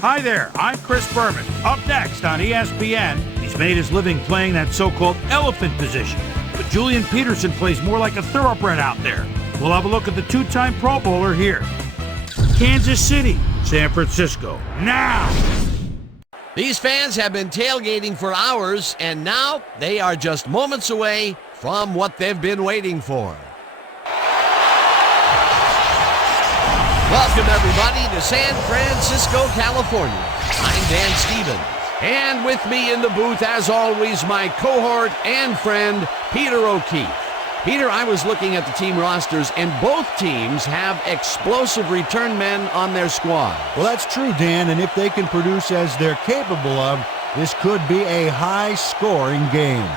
Hi there, I'm Chris Berman. Up next on ESPN, he's made his living playing that so-called elephant position. But Julian Peterson plays more like a thoroughbred out there. We'll have a look at the two-time Pro Bowler here. Kansas City, San Francisco, now! These fans have been tailgating for hours, and now they are just moments away from what they've been waiting for. Welcome, everybody, to San Francisco, California. I'm Dan Stevens, and with me in the booth, as always, my cohort and friend, Peter O'Keefe. Peter, I was looking at the team rosters, and both teams have explosive return men on their squad. Well, that's true, Dan, and if they can produce as they're capable of, this could be a high-scoring game.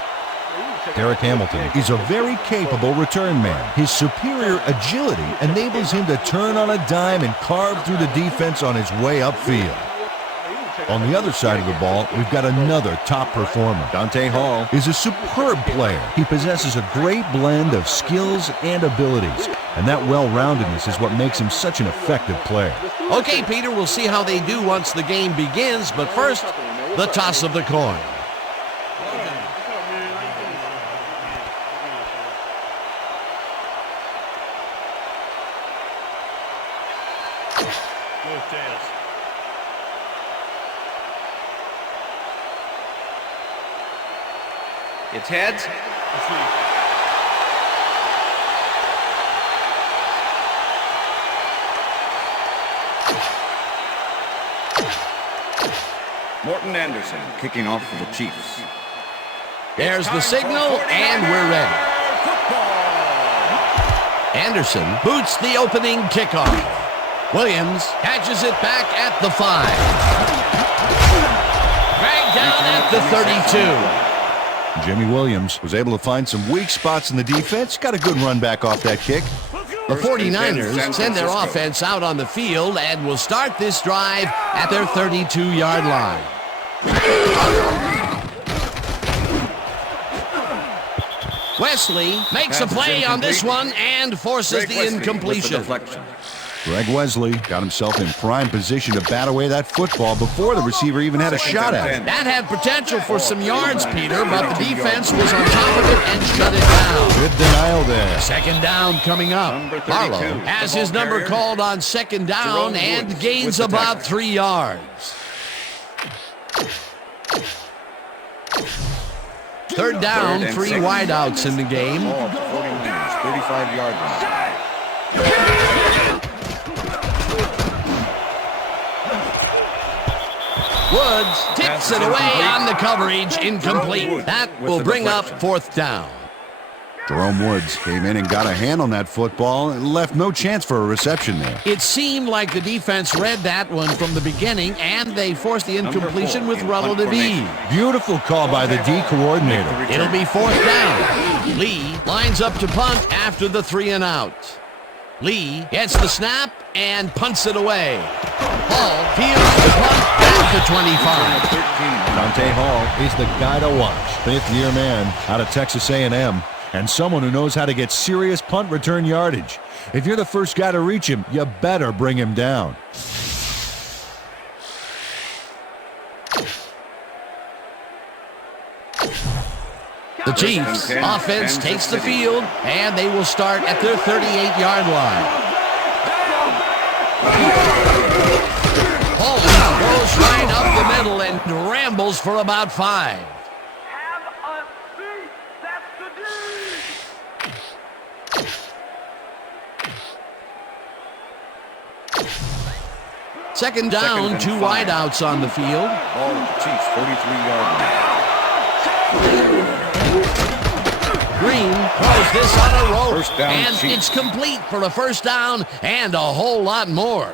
Derek Hamilton is a very capable return man. His superior agility enables him to turn on a dime and carve through the defense on his way upfield. On the other side of the ball, we've got another top performer. Dante Hall is a superb player. He possesses a great blend of skills and abilities, and that well-roundedness is what makes him such an effective player. Okay, Peter, we'll see how they do once the game begins, but first, the toss of the coin. It's heads. Morton Anderson kicking off for the Chiefs. There's the signal, and we're ready. Anderson boots the opening kickoff. Williams catches it back at the 5. Dragged down at the 32. Jimmy Williams was able to find some weak spots in the defense. Got a good run back off that kick. The 49ers send their offense out on the field and will start this drive at their 32-yard line. Wesley makes a play on this one and forces the incompletion. Greg Wesley got himself in prime position to bat away that football before the receiver even had a shot at it. That had potential for some yards, Peter, but the defense was on top of it and shut it down. Good denial there. Second down coming up. Harlow has his number called on second down and gains about 3 yards. Third down, 3 wideouts in the game. 35-yard line. Woods tips it away on the coverage, incomplete. That will bring up fourth down. Jerome Woods came in and got a hand on that football and left no chance for a reception there. It seemed like the defense read that one from the beginning, and they forced the incompletion with relative ease. Beautiful call by the D coordinator. It'll be fourth down. Lee lines up to punt after the 3 and out. Lee gets the snap and punts it away. Hall fields the punt at the 25. Dante Hall is the guy to watch. Fifth-year man out of Texas A&M, and someone who knows how to get serious punt return yardage. If you're the first guy to reach him, you better bring him down. The Chiefs offense takes the field, and they will start at their 38-yard line. Hall goes right up the middle and rambles for about 5. Second down, 2 wideouts on the field. Ball at the Chiefs, 43-yard line. Green throws this on a rope, First down, and Chiefs. it's complete for a first down and a whole lot more.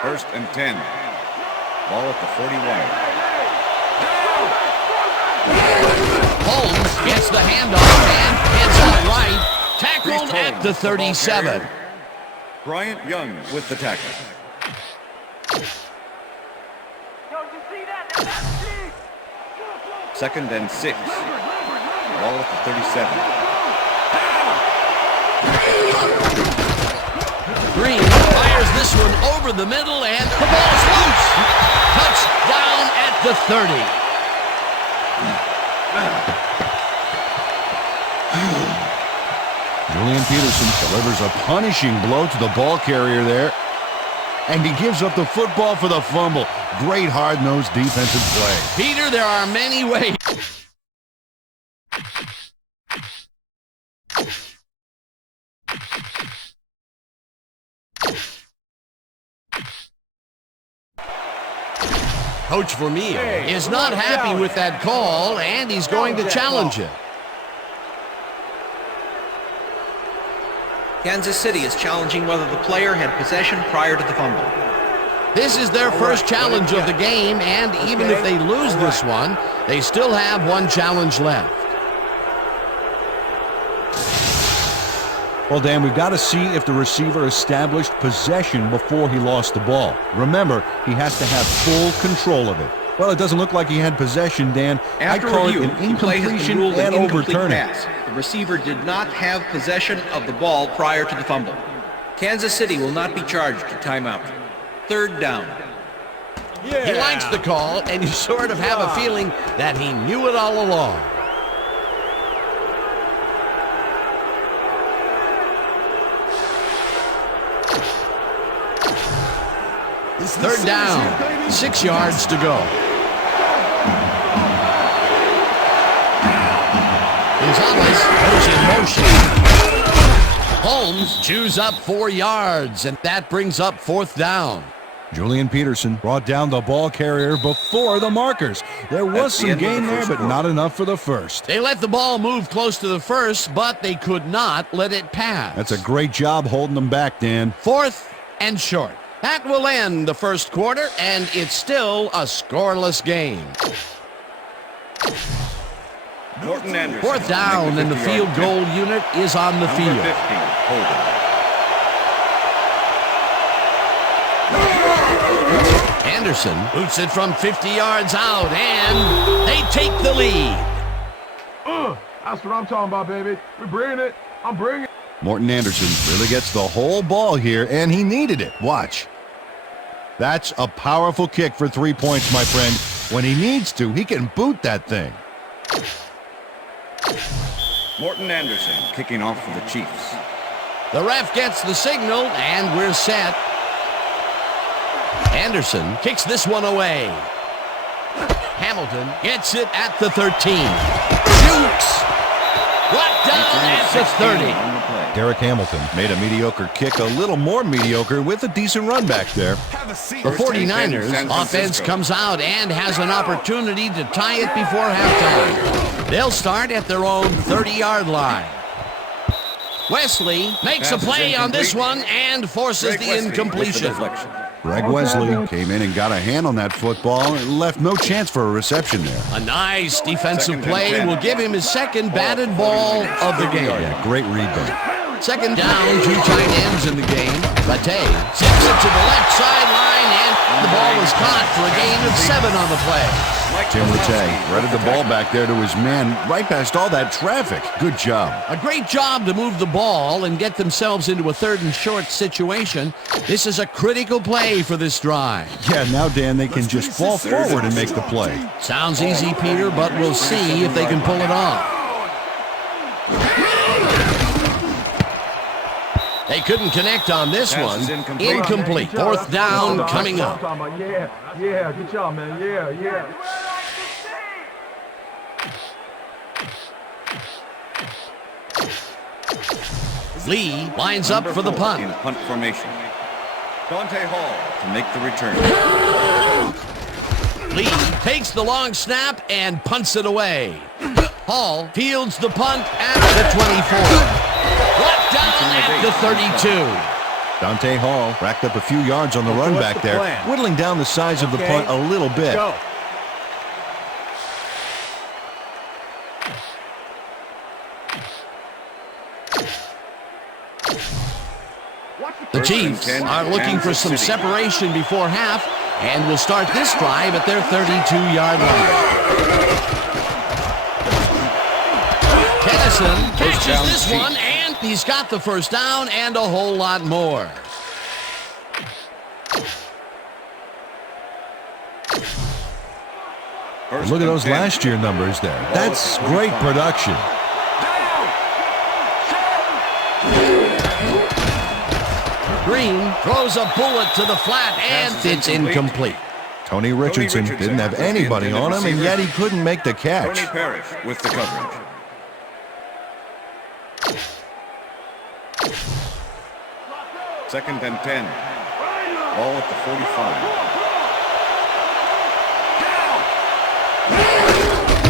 First and 10. Ball at the 41. Holmes gets the handoff and heads out right, tackled at the 37. Bryant Young with the tackle. Second and 6. Ball at the 37. Green fires this one over the middle, and the ball's loose. Touchdown at the 30. Julian Peterson delivers a punishing blow to the ball carrier there. And he gives up the football for the fumble. Great hard-nosed defensive play. Peter, there are many ways. Coach Vermeil is not happy with that call, and he's going to challenge it. Kansas City is challenging whether the player had possession prior to the fumble. This is their first challenge of the game, and even if they lose this one, they still have one challenge left. Well, Dan, we've got to see if the receiver established possession before he lost the ball. Remember, he has to have full control of it. Well, it doesn't look like he had possession, Dan. After I call review, it an the play has been incompletion ruled and an incomplete overturning. pass. The receiver did not have possession of the ball prior to the fumble. Kansas City will not be charged a timeout. Third down. He likes the call, and you sort of have a feeling that he knew it all along. Third down, 6 yards to go. Gonzalez goes in motion. Holmes chews up 4 yards, and that brings up fourth down. Julian Peterson brought down the ball carrier before the markers. There was some gain there, but not enough for the first. They let the ball move close to the first, but they could not let it pass. That's a great job holding them back, Dan. Fourth and short. That will end the first quarter, and it's still a scoreless game. Morton Anderson. Fourth down, and the field goal unit is on the field. Number 15, holding. Anderson boots it from 50 yards out, and they take the lead. That's what I'm talking about, baby. We're bringing it. I'm bringing it. Morton Anderson really gets the whole ball here, and he needed it. Watch. That's a powerful kick for 3 points, my friend. When he needs to, he can boot that thing. Morton Anderson kicking off for the Chiefs. The ref gets the signal, and we're set. Anderson kicks this one away. Hamilton gets it at the 13. Shoots! Brought down at the 30. Derek Hamilton made a mediocre kick a little more mediocre with a decent run back there. The 49ers offense comes out and has an opportunity to tie it before halftime. They'll start at their own 30-yard line. Wesley makes a play on this one and forces the incompletion. Greg Wesley came in and got a hand on that football and left no chance for a reception there. A nice defensive play will give him his second batted ball of the game. Yeah, great read there. Second down, 2 tight ends in the game. Latte zips it to the left sideline, and the ball was caught for a gain of 7 on the play. Tim Rattay threaded the ball back there to his man right past all that traffic. Good job. A great job to move the ball and get themselves into a third and short situation. This is a critical play for this drive. Yeah, now, Dan, they can just fall forward and make the play. Sounds easy, Peter, but we'll see if they can pull it off. They couldn't connect on this one. Incomplete. Fourth down coming up. Yeah, good job, man. Yeah. Lee lines up for the punt. In punt formation. Dante Hall to make the return. Lee takes the long snap and punts it away. Hall fields the punt at the 24. Brought down at the 32. Dante Hall racked up a few yards on the run back there, whittling down the size of the punt a little bit. Go. The Chiefs are looking for some separation before half and will start this drive at their 32-yard line. Tennyson catches this one, and He's got the first down and a whole lot more. Look at those last year numbers there. That's great production. Green throws a bullet to the flat, and it's incomplete. Tony Richardson didn't have anybody on him, and yet he couldn't make the catch. Tony Parrish with the coverage. Second and 10. Ball at the 45.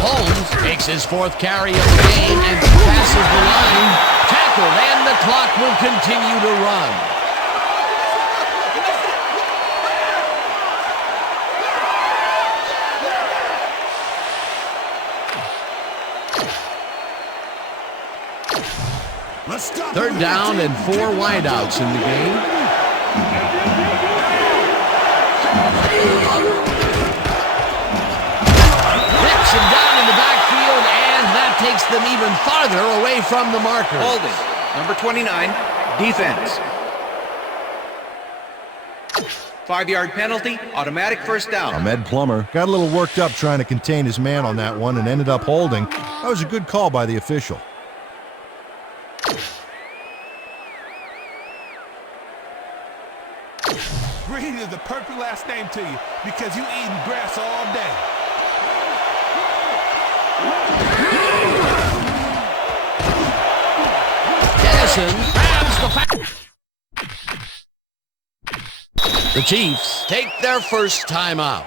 Holmes takes his fourth carry of the game and passes the line. Tackled, and the clock will continue to run. Third down and 4 wideouts in the game. Rips him down in the backfield, and that takes them even farther away from the marker. Holding, number 29, defense. 5-yard penalty, automatic first down. Ahmed Plummer got a little worked up trying to contain his man on that one and ended up holding. That was a good call by the official. Green is the perfect last name to you because you eating grass all day. Dennison grabs the The Chiefs take their first timeout.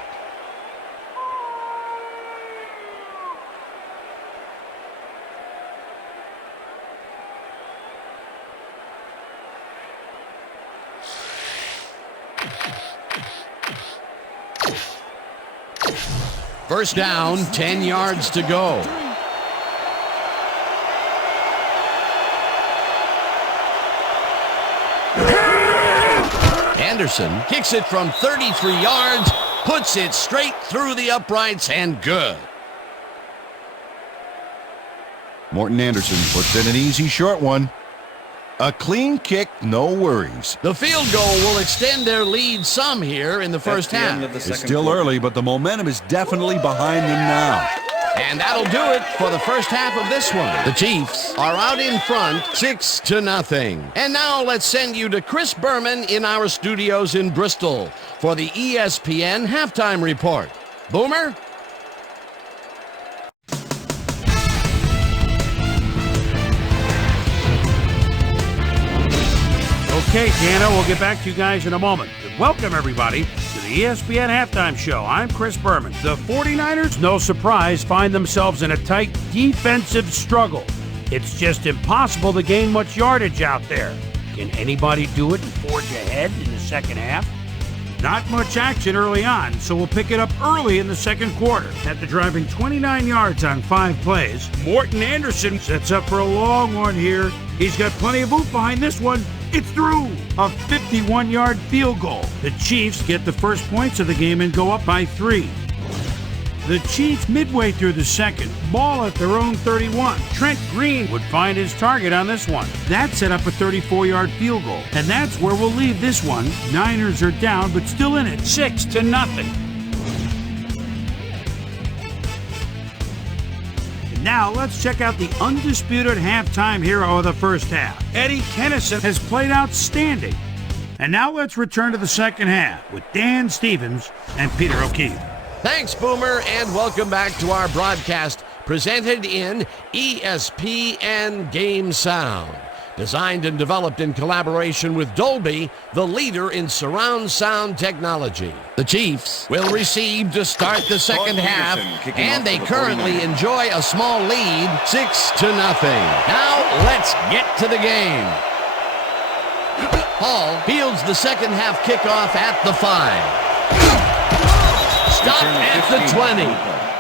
First down, 10 yards to go. Anderson kicks it from 33 yards, puts it straight through the uprights, and good. Morton Anderson puts in an easy short one. A clean kick, no worries. The field goal will extend their lead some here in the first half. It's still early, but the momentum is definitely behind them now. And that'll do it for the first half of this one. The Chiefs are out in front, 6-0. And now let's send you to Chris Berman in our studios in Bristol for the ESPN halftime report. Boomer? Okay, Dana, we'll get back to you guys in a moment. Welcome, everybody, to the ESPN Halftime Show. I'm Chris Berman. The 49ers, no surprise, find themselves in a tight defensive struggle. It's just impossible to gain much yardage out there. Can anybody do it and forge ahead in the second half? Not much action early on, so we'll pick it up early in the second quarter. After driving 29 yards on 5 plays, Morton Anderson sets up for a long one here. He's got plenty of oomph behind this one. It's through! A 51-yard field goal. The Chiefs get the first points of the game and go up by 3. The Chiefs, midway through the second, ball at their own 31. Trent Green would find his target on this one. That set up a 34-yard field goal. And that's where we'll leave this one. Niners are down, but still in it, 6-0. Now, let's check out the undisputed halftime hero of the first half. Eddie Kennison has played outstanding. And now let's return to the second half with Dan Stevens and Peter O'Keefe. Thanks, Boomer, and welcome back to our broadcast presented in ESPN Game Sound. Designed and developed in collaboration with Dolby, the leader in surround sound technology. The Chiefs will receive to start the second half, and they currently enjoy a small lead, 6-0. Now, let's get to the game. Hall fields the second half kickoff at the 5. Stop at the 20.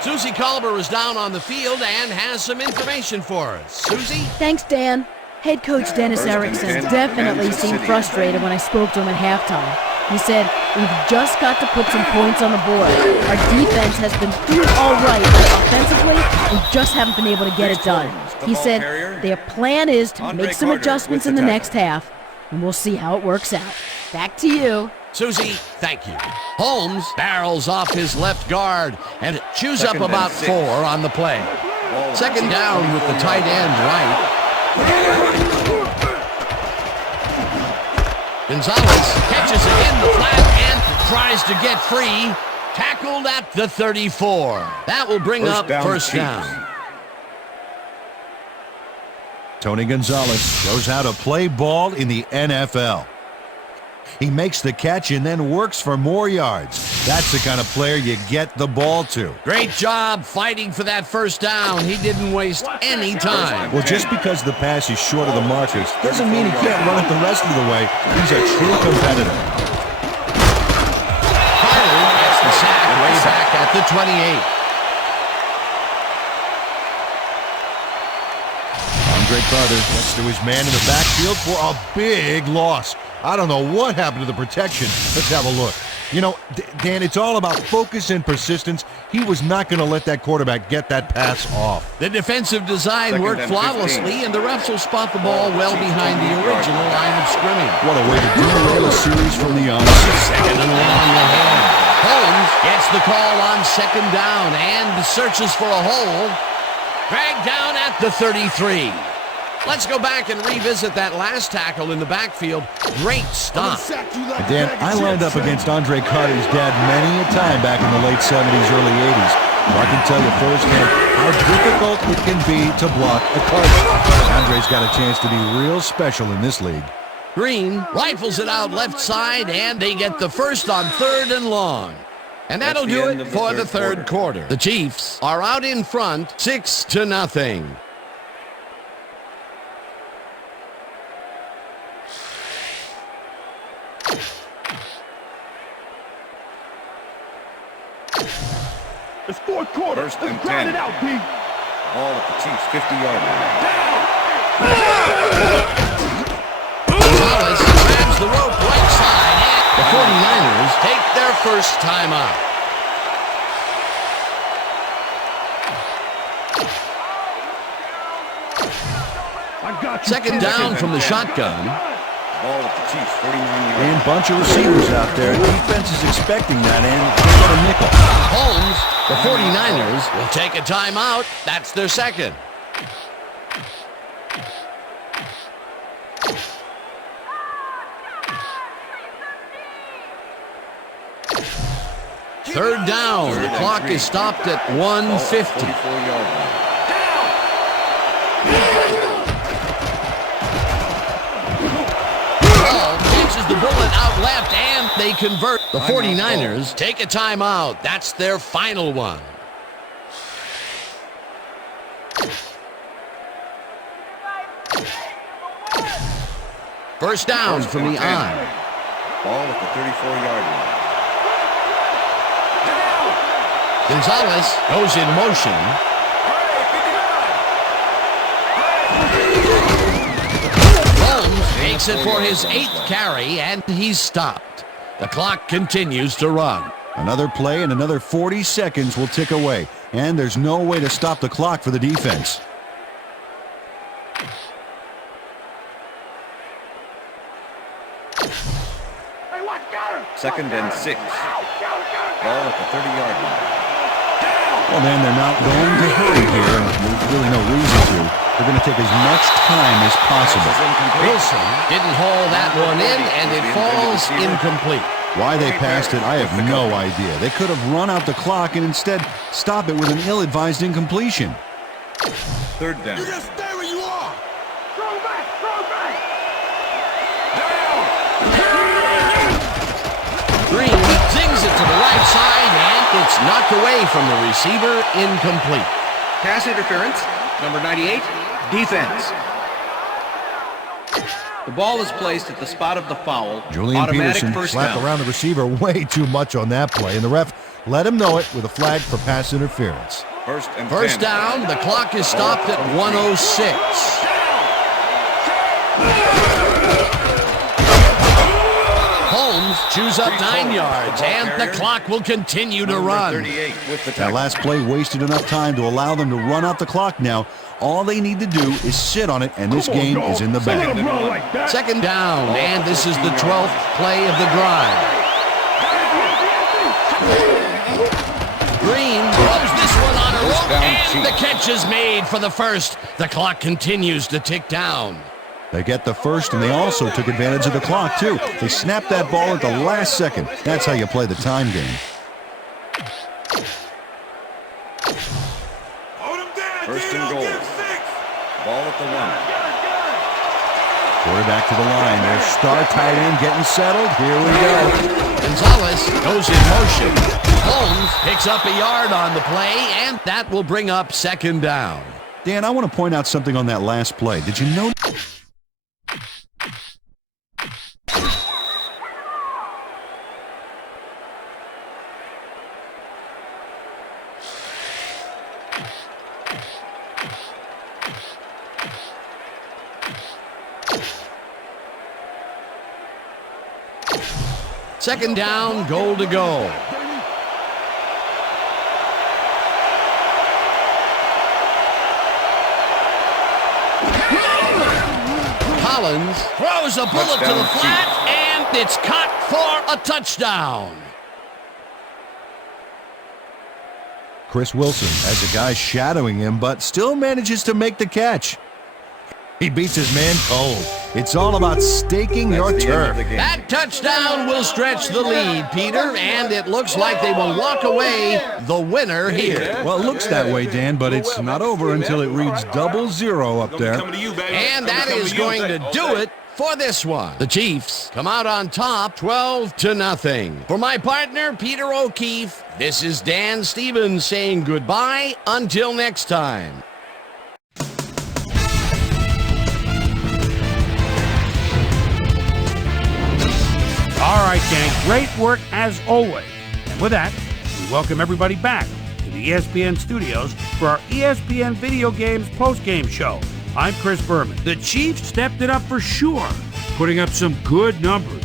Susie Colber is down on the field and has some information for us. Susie? Thanks, Dan. Head coach Dennis Erickson definitely seemed frustrated when I spoke to him at halftime. He said, "We've just got to put some points on the board. Our defense has been doing all right, but offensively, we just haven't been able to get it done." He said their plan is to make some adjustments in the next half, and we'll see how it works out. Back to you. Susie, thank you. Holmes barrels off his left guard and chews up about 4 on the play. Second down with the tight end right. Gonzalez catches it in the flat and tries to get free. Tackled at the 34. That will bring up first down. Tony Gonzalez shows how to play ball in the NFL. He makes the catch and then works for more yards. That's the kind of player you get the ball to. Great job fighting for that first down. He didn't waste any time. Well, just because the pass is short of the markers doesn't mean he can't run it the rest of the way. He's a true competitor. Carter gets the sack way back at the 28. Andre Carter gets to his man in the backfield for a big loss. I don't know what happened to the protection. Let's have a look. You know, Dan, it's all about focus and persistence. He was not going to let that quarterback get that pass off. The defensive design worked flawlessly, and the refs will spot the ball well behind the original line of scrimmage. What a way to derail a series from the onset. Second and long ahead. Holmes gets the call on second down and searches for a hole. Dragged down at the 33. Let's go back and revisit that last tackle in the backfield. Great stop. Dan, I lined up against Andre Carter's dad many a time back in the late 70s, early 80s. So I can tell you firsthand how difficult it can be to block a Carter. Andre's got a chance to be real special in this league. Green rifles it out left side, and they get the first on third and long. And that'll do it for the third quarter. The Chiefs are out in front, 6-0. It's fourth quarter. First and Let's grind 10. it out, B. Ball at the Chiefs' 50-yard line. Gonzalez grabs the rope right side, and the 49ers take their first time out. Second down from the shotgun. Ball at the Chiefs' 49-yard line. And bunch of receivers out there. Defense is expecting that, and they got a nickel. Holmes, the 49ers, will take a timeout. That's their second. Third down. The clock is stopped at 1:50. 44-yard line. The bullet out left, and they convert. The 49ers take a timeout. That's their final one. First down from the eye. Ball at the 34-yard line. Gonzalez goes in motion. Makes it for his 8th carry, and he's stopped. The clock continues to run. Another play and another 40 seconds will tick away, and there's no way to stop the clock for the defense. Second and 6. Ball at the 30-yard line. Well, then they're not going to hurry here, and there's really no reason to. They're going to take as much time as possible. Wilson didn't haul that one in, and it falls incomplete. Why they passed it, I have no idea. They could have run out the clock and instead stop it with an ill-advised incompletion. Third down. You just stay where you are. Throw back, throw back. Green zings it to the right side, and it's knocked away from the receiver, incomplete. Pass interference, number 98, defense. The ball is placed at the spot of the foul. Julian Automatic Peterson first slapped down. around the receiver way too much on that play, and the ref let him know it with a flag for pass interference. First and First 10. down, the clock is stopped at 1:06. Holmes chews up 9 yards, and the clock will continue to run. That last play wasted enough time to allow them to run out the clock now. All they need to do is sit on it, and this game is in the bag. Second down, and this is the 12th play of the drive. Green throws this one on a rope, and the catch is made for the first. The clock continues to tick down. They get the first, and they also took advantage of the clock, too. They snapped that ball at the last second. That's how you play the time game. First and goal. Ball at the 1. Quarterback to the line. Their star tight end getting settled. Here we go. Gonzalez goes in motion. Holmes picks up a yard on the play, and that will bring up second down. Dan, I want to point out something on that last play. Did you notice? Second down, goal to go. Collins throws a bullet to the flat, and it's caught for a touchdown. Chris Wilson has a guy shadowing him, but still manages to make the catch. He beats his man cold. It's all about staking your turf. That touchdown will stretch the lead, Peter, and it looks like they will walk away the winner here. Well, it looks that way, Dan, but it's not over until it reads 00 up there. And that is going to do it for this one. The Chiefs come out on top 12-0. For my partner, Peter O'Keefe, this is Dan Stevens saying goodbye until next time. All right, gang, great work as always. And with that, we welcome everybody back to the ESPN studios for our ESPN Video Games postgame show. I'm Chris Berman. The Chiefs stepped it up for sure, putting up some good numbers.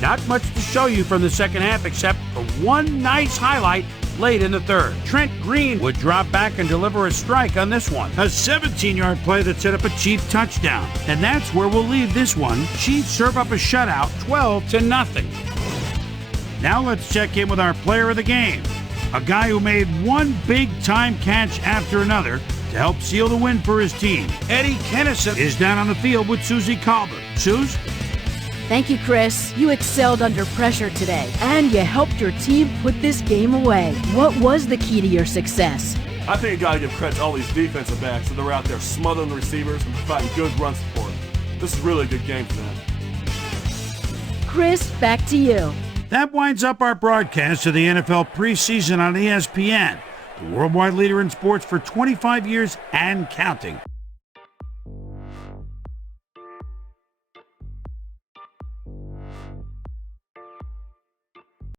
Not much to show you from the second half except for one nice highlight late in the third. Trent Green would drop back and deliver a strike on this one. A 17-yard play that set up a Chief touchdown. And that's where we'll leave this one. Chiefs serve up a shutout, 12-0. Now let's check in with our player of the game. A guy who made one big-time catch after another to help seal the win for his team. Eddie Kennison is down on the field with Susie Colbert. Suze? Thank you, Chris. You excelled under pressure today, and you helped your team put this game away. What was the key to your success? I think you got to give credit to all these defensive backs. So they're out there smothering the receivers and providing good run support. This is really a good game for them. Chris, back to you. That winds up our broadcast of the NFL preseason on ESPN, the worldwide leader in sports for 25 years and counting.